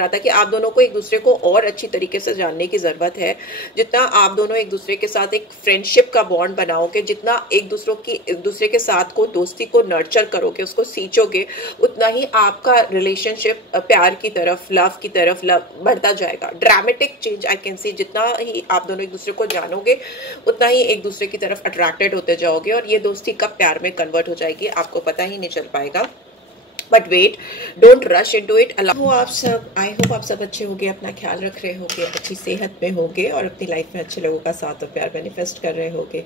रहा था कि आप दोनों को एक दूसरे को और अच्छी तरीके से जानने की ज़रूरत है। जितना आप दोनों एक दूसरे के साथ एक फ्रेंडशिप का बॉन्ड बनाओगे, जितना एक दूसरे के साथ को दोस्ती को नर्चर करोगे, उसको सींचोगे, उतना ही आपका रिलेशनशिप प्यार की तरफ, लव की तरफ बढ़ता जाएगा। Dramatic change I can see, जितना ही आप दोनों एक दूसरे को जानोगे उतना ही एक दूसरे की तरफ अट्रैक्टेड होते जाओगे और ये दोस्ती कब प्यार में कन्वर्ट हो जाएगी आपको पता ही नहीं चल पाएगा। But wait, don't rush into it. आई होप आप सब अच्छे होंगे, अपना ख्याल रख रहे होंगे, अच्छी सेहत में होंगे और अपनी लाइफ में अच्छे लोगों का साथ और प्यार मैनिफेस्ट कर रहे होंगे।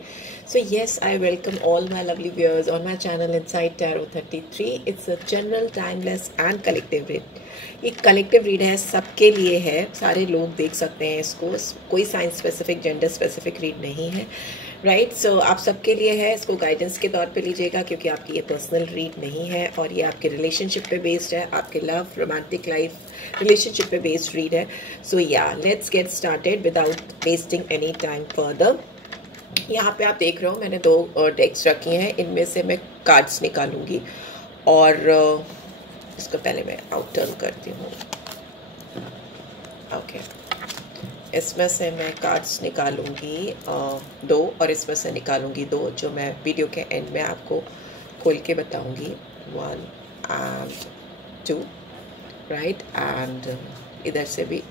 So yes, I welcome all my lovely viewers on my channel inside tarot 33। It's a general, timeless and collective read. ये कलेक्टिव रीड है, सबके लिए है, सारे लोग देख सकते हैं इसको। कोई science specific, gender specific read नहीं है, राइट। सो आप सबके लिए है, इसको गाइडेंस के तौर पे लीजिएगा क्योंकि आपकी ये पर्सनल रीड नहीं है और ये आपके रिलेशनशिप पे बेस्ड है, आपके लव, रोमांटिक लाइफ, रिलेशनशिप पे बेस्ड रीड है। सो या, let's get started without wasting any time further. यहाँ पे आप देख रहे हो मैंने 2 डेक्स रखी हैं, इनमें से मैं कार्ड्स निकालूंगी और इसको पहले मैं आउट टर्न करती हूँ। ओके, इसमें से मैं कार्ड्स निकालूंगी 2 और इसमें से निकालूंगी 2 जो मैं वीडियो के एंड में आपको खोल के बताऊंगी। 1 and 2, राइट। एंड इधर से भी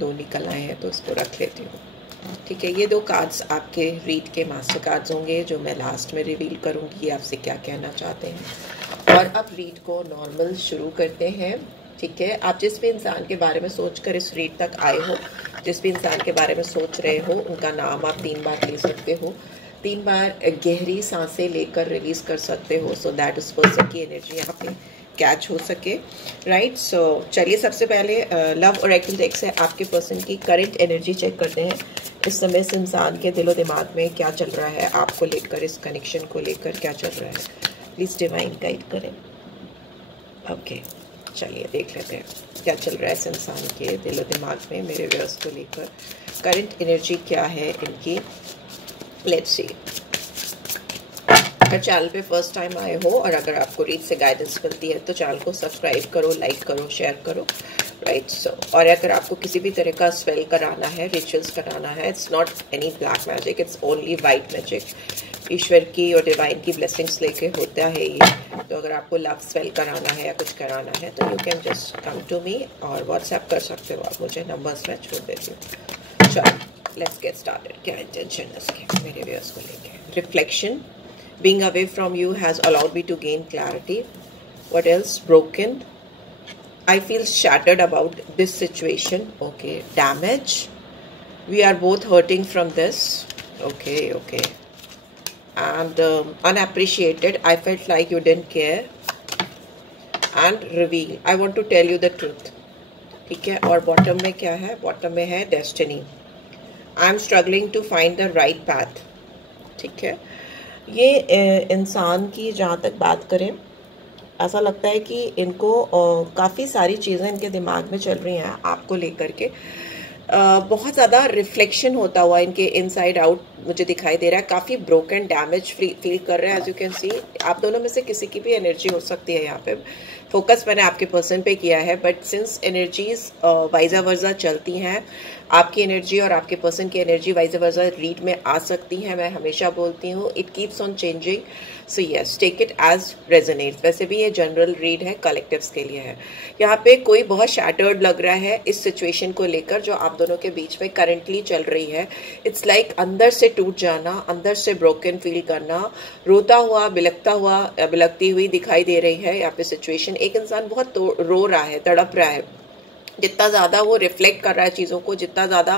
2 निकल आए हैं तो इसको रख लेती हूँ, ठीक है। ये 2 कार्ड्स आपके रीड के मास्टर कार्ड्स होंगे जो मैं लास्ट में रिवील करूँगी आपसे क्या कहना चाहते हैं। और अब रीड को नॉर्मल शुरू करते हैं, ठीक है। आप जिस भी इंसान के बारे में सोचकर इस रीड तक आए हो, जिस भी इंसान के बारे में सोच रहे हो, उनका नाम आप 3 बार ले सकते हो, 3 बार गहरी सांसें लेकर रिलीज कर सकते हो, सो दैट उस पर्सन की एनर्जी यहाँ पे कैच हो सके, राइट। सो चलिए सबसे पहले लव ओरेकल डेक से आपके पर्सन की करंट एनर्जी चेक करते हैं। इस समय इस इंसान के दिलो दिमाग में क्या चल रहा है, आपको लेकर, इस कनेक्शन को लेकर क्या चल रहा है, प्लीज़ डिवाइन गाइड करें। ओके, चलिए देख लेते हैं क्या चल रहा है इस इंसान के दिलो दिमाग में मेरे व्यूअर्स को लेकर। करंट एनर्जी क्या है इनकी, लेट्स सी। अगर चैनल पे फर्स्ट टाइम आए हो और अगर आपको रीड से गाइडेंस मिलती है तो चैनल को सब्सक्राइब करो, लाइक करो, शेयर करो, राइट। सो और अगर आपको किसी भी तरह का स्पेल कराना है, रिचुअल्स कराना है, it's not any black magic, it's only white magic. ईश्वर की और डिवाइन की ब्लेसिंग्स लेके होता है ये। तो अगर आपको लव स्पेल कराना है या कुछ कराना है तो you can just come to me और व्हाट्सएप कर सकते हो आप मुझे, नंबर्स मैं छोड़ देती हूँ। चलो लेट्स गेट स्टार्टेड। क्या इंटेंशन है इसके मेरे व्यूअर्स को लेके। Reflection, being away from you has allowed me to gain clarity. What else? Broken, I feel shattered about this situation. Okay, damage, we are both hurting from this. Okay, and unappreciated, I felt like you didn't care. And reveal, I want to tell you the truth, ठीक है। और bottom में क्या है, bottom में है destiny, I am struggling to find the right path, ठीक है। ये इंसान की जहाँ तक बात करें, ऐसा लगता है कि इनको काफ़ी सारी चीज़ें इनके दिमाग में चल रही हैं आपको लेकर के। बहुत ज़्यादा रिफ्लेक्शन होता हुआ इनके इनसाइड आउट मुझे दिखाई दे रहा है। काफ़ी ब्रोकन, डैमेज फील कर रहे हैं। एज यू कैन सी, आप दोनों में से किसी की भी एनर्जी हो सकती है। यहाँ पे फोकस मैंने आपके पर्सन पे किया है, बट सिंस एनर्जीज वाइजा वर्जा चलती हैं, आपकी एनर्जी और आपके पर्सन की एनर्जी वाइजा वर्जा रीड में आ सकती है। मैं हमेशा बोलती हूँ it keeps on changing, so yes, take it as resonates. वैसे भी ये जनरल रीड है, कलेक्टिव्स के लिए है। यहाँ पे कोई बहुत शैटर्ड लग रहा है इस सिचुएशन को लेकर जो आप दोनों के बीच में करंटली चल रही है। इट्स लाइक अंदर से टूट जाना, अंदर से ब्रोकन फील करना, रोता हुआ, बिलकती हुई दिखाई दे रही है यहाँ पे सिचुएशन। एक इंसान बहुत रो रहा है, तड़प रहा है। जितना ज़्यादा वो रिफ्लेक्ट कर रहा है चीज़ों को, जितना ज़्यादा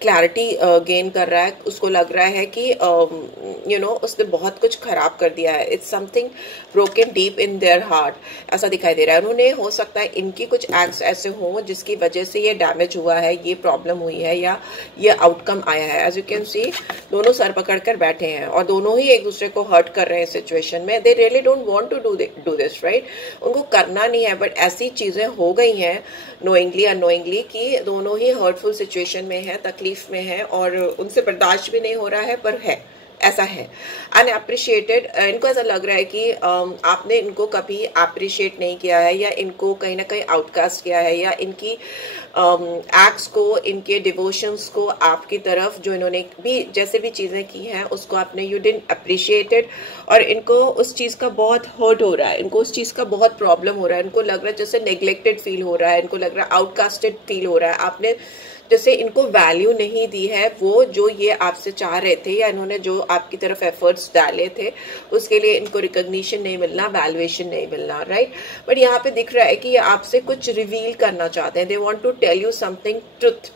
क्लैरिटी गेन कर रहा है, उसको लग रहा है कि उसने बहुत कुछ खराब कर दिया है। It's something broken deep in their heart, ऐसा दिखाई दे रहा है। उन्होंने, हो सकता है इनकी कुछ एक्ट्स ऐसे हों जिसकी वजह से ये डैमेज हुआ है, ये प्रॉब्लम हुई है या ये आउटकम आया है। एज यू कैन सी, दोनों सर पकड़ कर बैठे हैं और दोनों ही एक दूसरे को हर्ट कर रहे हैं सिचुएशन में। They really don't want to do this, right. उनको करना नहीं है, बट ऐसी चीज़ें हो गई हैं नोइंगली अनोइंगली कि दोनों ही हर्टफुल सिचुएशन में है, तकलीफ में है और उनसे बर्दाश्त भी नहीं हो रहा है, पर है ऐसा है अनएप्रिशिएटेड। इनको ऐसा लग रहा है कि आपने इनको कभी अप्रिशिएट नहीं किया है, या इनको कहीं ना कहीं आउटकास्ट किया है, या इनकी एक्ट्स को, इनके डिवोशंस को आपकी तरफ, जो इन्होंने भी जैसे भी चीज़ें की हैं उसको आपने यू डिडंट अप्रिशिएटेड, और इनको उस चीज़ का बहुत हर्ट हो रहा है, इनको उस चीज़ का बहुत प्रॉब्लम हो रहा है, इनको लग रहा है जैसे नेग्लेक्टेड फील हो रहा है, इनको लग रहा है आउटकास्टेड फील हो रहा है, आपने जैसे इनको वैल्यू नहीं दी है, वो जो ये आपसे चाह रहे थे या इन्होंने जो आपकी तरफ एफर्ट्स डाले थे उसके लिए इनको रिकॉग्निशन नहीं मिलना, वैल्यूएशन नहीं मिलना, राइट। बट यहाँ पे दिख रहा है कि ये आपसे कुछ रिवील करना चाहते हैं, they want to tell you something truth,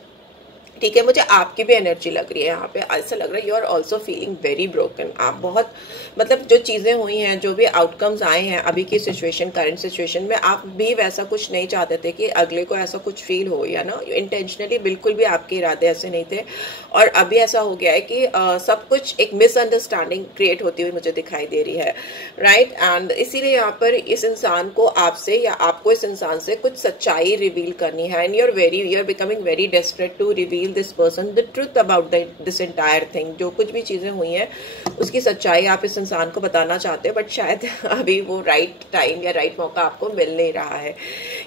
ठीक है। मुझे आपकी भी एनर्जी लग रही है यहाँ पे, ऐसा लग रहा है you are also feeling very broken. आप बहुत मतलब जो चीज़ें हुई हैं, जो भी आउटकम्स आए हैं अभी की सिचुएशन, करंट सिचुएशन में, आप भी वैसा कुछ नहीं चाहते थे कि अगले को ऐसा कुछ फील हो, या ना इंटेंशनली बिल्कुल भी आपके इरादे ऐसे नहीं थे। और अभी ऐसा हो गया है कि सब कुछ एक मिसअंडरस्टैंडिंग क्रिएट होती हुई मुझे दिखाई दे रही है, राइट। एंड इसीलिए यहाँ पर इस इंसान को आपसे, या आपको इस इंसान से कुछ सच्चाई रिवील करनी है, and you are becoming very desperate to reveal this person the truth about this entire thing। जो कुछ भी चीजें हुई हैं उसकी सच्चाई आप इस इंसान को बताना चाहते हो, बट शायद अभी वो राइट टाइम या राइट मौका आपको मिल नहीं रहा है।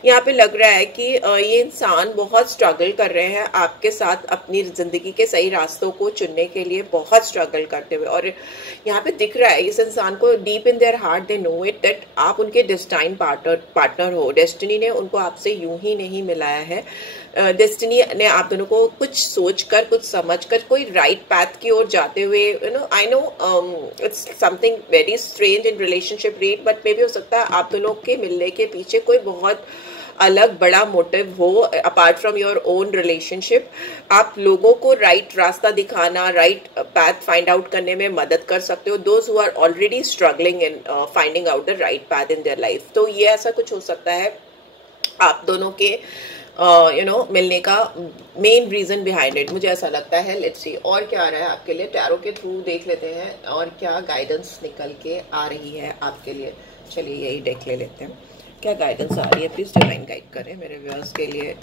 यहाँ पे लग रहा है कि ये इंसान बहुत स्ट्रगल कर रहे हैं आपके साथ अपनी जिंदगी के सही रास्तों को चुनने के लिए, बहुत स्ट्रगल करते हुए। और यहाँ पे दिख रहा है इस इंसान को deep in their heart they know it that आप उनके डेस्टाइन पार्टनर हो। डेस्टिनी ने उनको आपसे यूं ही नहीं मिलाया है, डेस्टिनी ने आप दोनों को कुछ सोचकर, कुछ समझकर, कोई राइट पैथ की ओर जाते हुए, you know I know it's something very strange in relationship read, but मे भी हो सकता है आप दोनों के मिलने के पीछे कोई बहुत अलग बड़ा मोटिव हो apart from your own relationship. आप लोगों को राइट रास्ता दिखाना, राइट पैथ फाइंड आउट करने में मदद कर सकते हो, those who are already struggling in finding out the right path in their life. तो ये ऐसा कुछ हो सकता है आप दोनों के मिलने का मेन रीजन बिहाइंड इट, मुझे ऐसा लगता है। लेट्स सी और क्या आ रहा है आपके लिए, टैरो के थ्रू देख लेते हैं और क्या गाइडेंस निकल के आ रही है आपके लिए। चलिए यही डेक ले लेते हैं, क्या गाइडेंस आ रही है। प्लीज डिवाइन गाइड करें मेरे व्यूअर्स के लिए,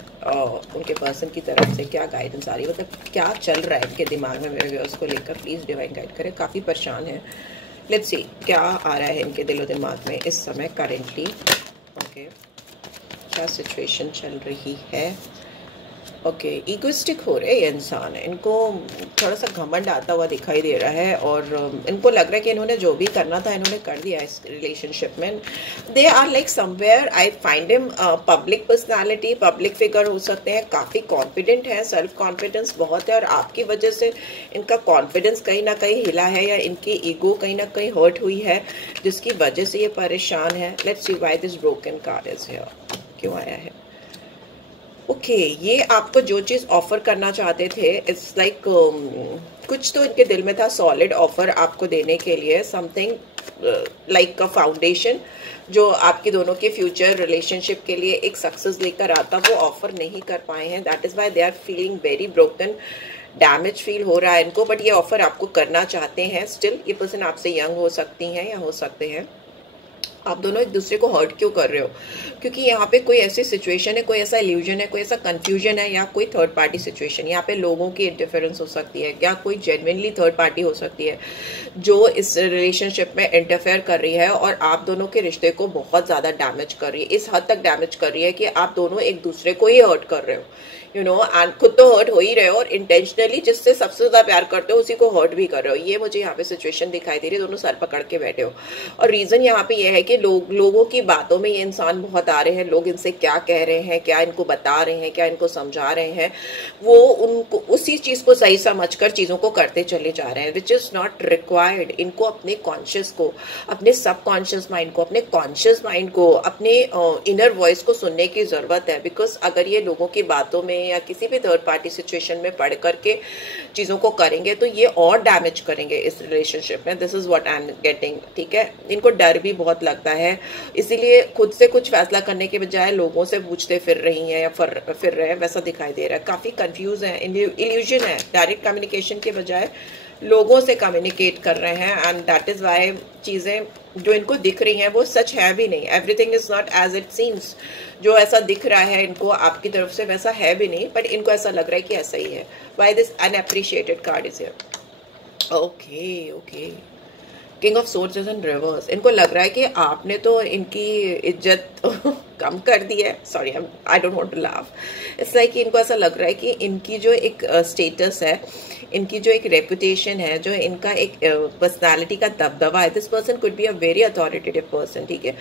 उनके पर्सन की तरफ से क्या गाइडेंस आ रही है, मतलब क्या चल रहा है इनके दिमाग में मेरे व्यूअर्स को लेकर। प्लीज डिवाइन गाइड करें, काफी परेशान है। लेट्स सी क्या आ रहा है इनके दिलो दिमाग में इस समय करेंटली। ओके, क्या सिचुएशन चल रही है। ओके, ईगोइस्टिक हो रहे ये इंसान, इनको थोड़ा सा घमंड आता हुआ दिखाई दे रहा है, और इनको लग रहा है कि इन्होंने जो भी करना था इन्होंने कर दिया इस रिलेशनशिप में। They are like somewhere I find him public personality, public figure हो सकते हैं, काफ़ी कॉन्फिडेंट है, सेल्फ कॉन्फिडेंस बहुत है, और आपकी वजह से इनका कॉन्फिडेंस कहीं ना कहीं हिला है, या इनकी ईगो कहीं ना कहीं हर्ट हुई है, जिसकी वजह से ये परेशान है। Let's see why this broken card is here, क्यों आया है। ओके, ये आपको जो चीज़ ऑफर करना चाहते थे, इट्स लाइक कुछ तो इनके दिल में था सॉलिड ऑफर आपको देने के लिए, समथिंग लाइक अ फाउंडेशन जो आपकी दोनों के फ्यूचर रिलेशनशिप के लिए एक सक्सेस लेकर आता, वो ऑफर नहीं कर पाए हैं। That is why they are feeling very broken, damage feel हो रहा है इनको, बट ये ऑफर आपको करना चाहते हैं स्टिल। ये पर्सन आपसे यंग हो सकती हैं या हो सकते हैं। आप दोनों एक दूसरे को हर्ट क्यों कर रहे हो, क्योंकि यहाँ पे कोई ऐसी सिचुएशन है, कोई ऐसा इल्यूजन है, कोई ऐसा कंफ्यूजन है, या कोई थर्ड पार्टी सिचुएशन। यहाँ पे लोगों की इंटरफेरेंस हो सकती है, या कोई जेन्युइनली थर्ड पार्टी हो सकती है जो इस रिलेशनशिप में इंटरफेयर कर रही है और आप दोनों के रिश्ते को बहुत ज़्यादा डैमेज कर रही है, इस हद तक डैमेज कर रही है कि आप दोनों एक दूसरे को ही हर्ट कर रहे हो, यू नो, एंड खुद तो हर्ट हो ही रहे हो, और इंटेंशनली जिससे सबसे ज्यादा प्यार करते हो उसी को हर्ट भी कर रहे हो। ये मुझे यहाँ पे सिचुएशन दिखाई दे रही है, दोनों सर पकड़ के बैठे हो। और रीजन यहाँ पे ये है कि लोगों की बातों में ये इंसान बहुत आ रहे हैं, लोग इनसे क्या कह रहे हैं, क्या इनको बता रहे हैं, क्या इनको समझा रहे हैं, वो उनको उसी चीज को सही समझकर चीजों को करते चले जा रहे हैं, विच इज नॉट रिक्वायर्ड। इनको अपने कॉन्शियस को, अपने सबकॉन्शियस माइंड को, अपने कॉन्शियस माइंड को, अपने इनर वॉइस को सुनने की जरूरत है। बिकॉज अगर ये लोगों की बातों में या किसी भी थर्ड पार्टी सिचुएशन में पढ़ करके चीजों को करेंगे तो ये और डैमेज करेंगे इस रिलेशनशिप में। This is what I am getting, ठीक है। इनको डर भी बहुत लगता है, इसीलिए खुद से कुछ फैसला करने के बजाय लोगों से पूछते फिर रही हैं या फिर रहे हैं, वैसा दिखाई दे रहा है। काफी कंफ्यूज है, इल्यूजन है, डायरेक्ट कम्युनिकेशन के बजाय लोगों से कम्युनिकेट कर रहे हैं, एंड दैट इज वाई चीजें जो इनको दिख रही हैं वो सच है भी नहीं। Everything is not as it seems, जो ऐसा दिख रहा है इनको आपकी तरफ से वैसा है भी नहीं, बट इनको ऐसा लग रहा है कि ऐसा ही है। Why this unappreciated card is here. Okay okay, king of swords is in reverse. इनको लग रहा है कि आपने तो इनकी इज्जत कम कर दी है। Sorry, I don't want to laugh. It's like इनको ऐसा लग रहा है कि इनकी जो एक स्टेटस है, इनकी जो एक रेपुटेशन है, जो इनका एक पर्सनालिटी का दबदबा है, this person could be a very authoritative person, ठीक है।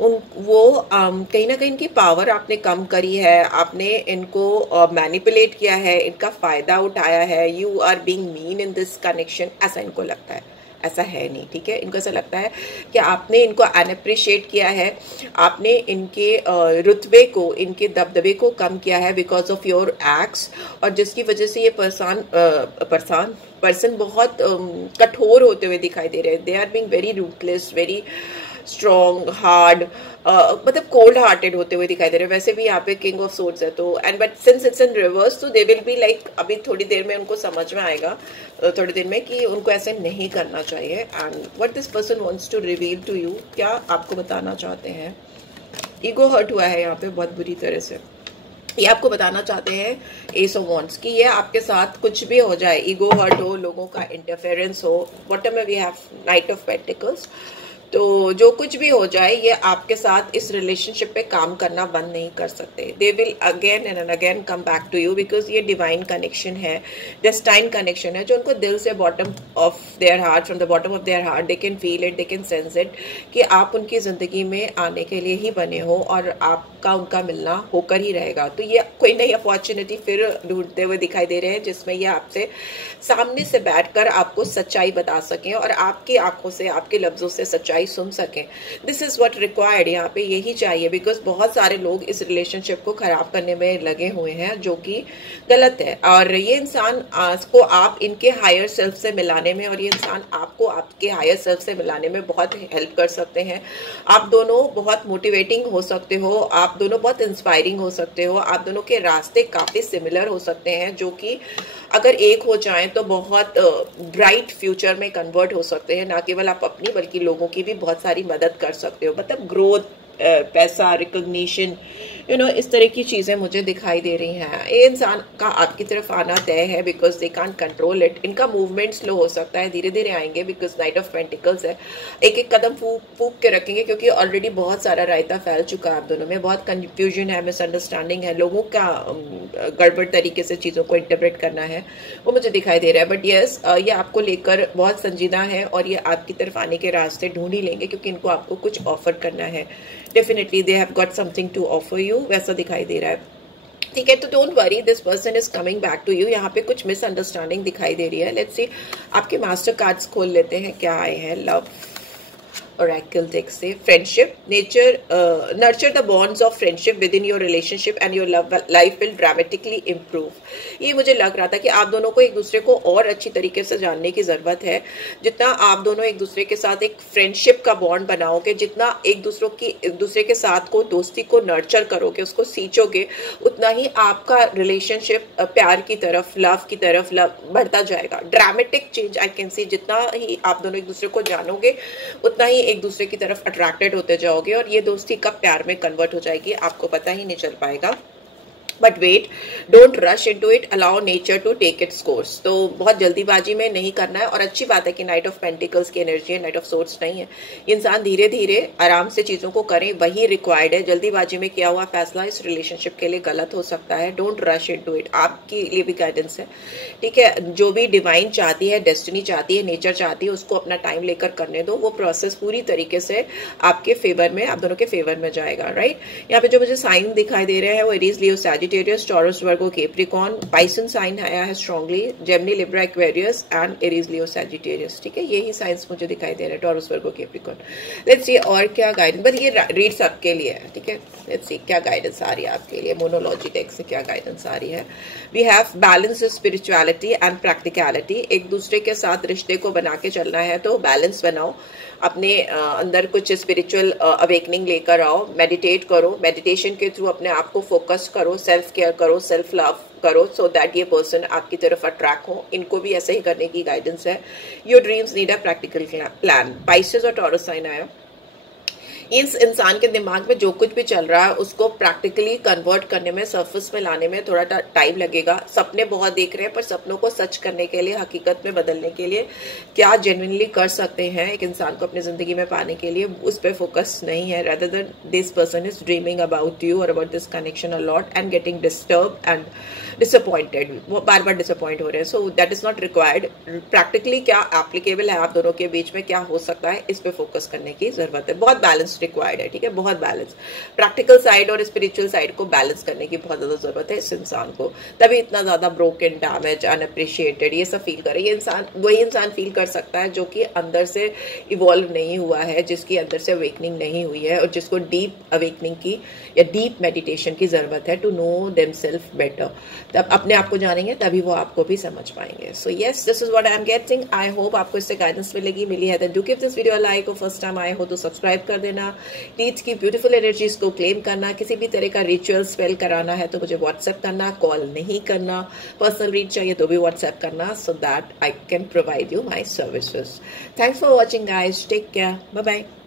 वो कहीं ना कहीं इनकी पावर आपने कम करी है, आपने इनको मैनिपुलेट किया है, इनका फायदा उठाया है। You are being mean in this connection, ऐसा इनको लगता है। ऐसा है नहीं, ठीक है। इनको ऐसा लगता है कि आपने इनको अनअप्रिशिएट किया है, आपने इनके रुतबे को, इनके दबदबे को कम किया है बिकॉज ऑफ योर एक्ट्स, और जिसकी वजह से ये पर्सन बहुत कठोर होते हुए दिखाई दे रहे हैं। They are being very ruthless, very strong, hard, मतलब कोल्ड हार्टेड होते हुए दिखाई दे रहे हैं। वैसे भी यहाँ पे किंग ऑफ सोर्ड्स है, तो and but since it's in reverse, तो दे विल बी लाइक, अभी थोड़ी देर में उनको समझ में आएगा, थोड़ी देर में, कि उनको ऐसे नहीं करना चाहिए। And what this person wants to reveal to you, क्या आपको बताना चाहते हैं। ईगो हर्ट हुआ है यहाँ पे बहुत बुरी तरह से। ये आपको बताना चाहते हैं, एस ऑफ वांड्स, कि ये आपके साथ कुछ भी हो जाए, ईगो हर्ट हो, लोगों का इंटरफेरेंस हो, बॉटम में we have knight of pentacles, तो जो कुछ भी हो जाए, ये आपके साथ इस रिलेशनशिप पे काम करना बंद नहीं कर सकते। They will again and again come back to you, because ये डिवाइन कनेक्शन है, डेस्टाइन कनेक्शन है, जो उनको दिल से bottom of their heart, from the bottom of their heart, they can feel it, they can sense it, कि आप उनकी जिंदगी में आने के लिए ही बने हो और आपका उनका मिलना होकर ही रहेगा। तो ये कोई नई अपॉर्चुनिटी फिर ढूंढते हुए दिखाई दे रहे हैं, जिसमें ये आपसे सामने से बैठकर आपको सच्चाई बता सकें और आपकी आंखों से, आपके लफ्जों से सच्चाई सुन सकें। दिस इज व्हाट रिक्वायर्ड, यहाँ पे यही चाहिए, बिकॉज बहुत सारे लोग इस रिलेशनशिप को खराब करने में लगे हुए हैं, जो कि गलत है। और ये इंसान को आप इनके हायर सेल्फ से मिलाने में, और ये इंसान आपको आपके हायर सेल्फ से मिलाने में बहुत हेल्प कर सकते हैं। आप दोनों बहुत मोटिवेटिंग हो सकते हो, आप दोनों बहुत इंस्पायरिंग हो सकते हो, आप दोनों के रास्ते काफी सिमिलर हो सकते हैं, जो कि अगर एक हो जाएं तो बहुत ब्राइट फ्यूचर में कन्वर्ट हो सकते हैं। ना केवल आप अपनी बल्कि लोगों की भी बहुत सारी मदद कर सकते हो। मतलब ग्रोथ, पैसा, रिकॉग्निशन, यू नो, इस तरह की चीज़ें मुझे दिखाई दे रही हैं। ये इंसान का आपकी तरफ आना तय है, because they can't control it. इनका मूवमेंट स्लो हो सकता है, धीरे धीरे आएंगे, बिकॉज नाइट ऑफ पेंटिकल्स है। एक एक कदम फूक के रखेंगे, क्योंकि ऑलरेडी बहुत सारा रायता फैल चुका है आप दोनों में, बहुत कंफ्यूजन है, मिसअंडरस्टैंडिंग है, लोगों का गड़बड़ तरीके से चीज़ों को इंटरप्रेट करना है, वो मुझे दिखाई दे रहा है। बट यस, ये आपको लेकर बहुत संजीदा है, और ये आपकी तरफ आने के रास्ते ढूंढ ही लेंगे, क्योंकि इनको आपको कुछ ऑफर करना है। Definitely they have got something to offer you, वैसा दिखाई दे रहा है, ठीक है। तो don't worry, this person is coming back to you. यहाँ पे कुछ मिसअंडरस्टैंडिंग दिखाई दे रही है। लेट्स सी, आपके मास्टर कार्ड्स खोल लेते हैं, क्या आए हैं। लव, oracle deck से friendship, nurture the bonds of friendship within your relationship and your life will dramatically improve। ये मुझे लग रहा था कि आप दोनों को एक दूसरे को और अच्छी तरीके से जानने की जरूरत है। जितना आप दोनों एक दूसरे के साथ एक फ्रेंडशिप का बॉन्ड बनाओगे, जितना एक दूसरे के साथ को, दोस्ती को नर्चर करोगे, उसको सींचोगे, उतना ही आपका रिलेशनशिप प्यार की तरफ, लव की तरफ बढ़ता जाएगा। Dramatic change I can see. जितना ही आप दोनों एक दूसरे को जानोगे, उतना ही एक दूसरे की तरफ अट्रैक्टेड होते जाओगे, और ये दोस्ती कब प्यार में कन्वर्ट हो जाएगी आपको पता ही नहीं चल पाएगा। But wait, don't rush into it, allow nature to take its course. तो बहुत जल्दीबाजी में नहीं करना है। और अच्छी बात है कि नाइट ऑफ पेंटिकल्स की एनर्जी है, नाइट ऑफ सोर्ड्स नहीं है। इंसान धीरे धीरे आराम से चीजों को करें, वही रिक्वायर्ड है। जल्दीबाजी में किया हुआ फैसला इस रिलेशनशिप के लिए गलत हो सकता है। डोंट रश इनटू इट, आपके लिए भी गाइडेंस है, ठीक है। जो भी डिवाइन चाहती है, डेस्टिनी चाहती है, नेचर चाहती है, उसको अपना टाइम लेकर करने दो। वो प्रोसेस पूरी तरीके से आपके फेवर में, आप दोनों के फेवर में जाएगा, राइट। यहाँ पे जो मुझे साइन दिखाई दे रहे हैं वो एरीज, लियो, सैजिटेरियस, टॉरस, वर्गो, कैप्रिकॉर्न, पाइसन साइन आया है strongly, Gemini, Libra, Aquarius and Aries, Leo, Sagittarius, ठीक है। यही साइंस मुझे दिखाई दे रहे हैं, taurus, Virgo, Capricorn. Let's see और क्या गाइडेंस, बट ये रीड सबके लिए है, ठीक है। लेट्स सी क्या गाइडेंस आ रही है आपके लिए, मोनोलॉजी टेक्स्ट से क्या गाइडेंस आ रही है। We have balance spirituality and practicality. एक दूसरे के साथ रिश्ते को बना के चलना है तो बैलेंस बनाओ, अपने अंदर कुछ स्पिरिचुअल अवेकनिंग लेकर आओ, मेडिटेट करो, मेडिटेशन के थ्रू अपने आप को फोकस करो, सेल्फ केयर करो, सेल्फ लव करो, सो दैट ये पर्सन आपकी तरफ अट्रैक्ट हो। इनको भी ऐसे ही करने की गाइडेंस है। Your dreams need a practical plan. Pisces और टॉरस साइन आया। इस इंसान के दिमाग में जो कुछ भी चल रहा है उसको प्रैक्टिकली कन्वर्ट करने में, सरफेस में लाने में थोड़ा टाइम लगेगा। सपने बहुत देख रहे हैं, पर सपनों को सच करने के लिए, हकीकत में बदलने के लिए क्या जेन्युइनली कर सकते हैं एक इंसान को अपनी जिंदगी में पाने के लिए, उस पर फोकस नहीं है। Rather than this person is dreaming about you और about this connection a lot and getting disturb and disappointed. वो बार बार डिसअपॉइंट हो रहे हैं। So that is not required. Practically क्या एप्लीकेबल है आप दोनों के बीच में, क्या हो सकता है, इस पे फोकस करने की जरूरत है। बहुत बैलेंस रिक्वायर्ड है, ठीक है, बहुत बैलेंस। प्रैक्टिकल साइड और स्पिरिचुअल साइड को बैलेंस करने की बहुत ज्यादा जरूरत है इस इंसान को, तभी इतना ज्यादा ब्रोकन, डैमेज, अनअप्रिशिएटेड ये सब फील करे। ये इंसान वही इंसान फील कर सकता है जो कि अंदर से इवॉल्व नहीं हुआ है, जिसकी अंदर से अवेकनिंग नहीं हुई है, और जिसको डीप अवेकनिंग की या डीप मेडिटेशन की जरूरत है टू नो देमसेल्फ बेटर। तब अपने आप को जानेंगे तभी वो आपको भी समझ पाएंगे। So yes, this is what I am getting. I hope आपको इससे गाइडेंस मिली है। Then do give this video like, और फर्स्ट टाइम आए हो तो सब्सक्राइब कर देना। लीड्स की ब्यूटीफुल एनर्जीज को क्लेम करना, किसी भी तरह का रिचुअल स्पेल कराना है तो मुझे व्हाट्सएप करना, कॉल नहीं करना। पर्सनल रीड चाहिए तो भी व्हाट्सएप करना, so that I can provide you my services. Thanks for watching guys, take care, bye bye.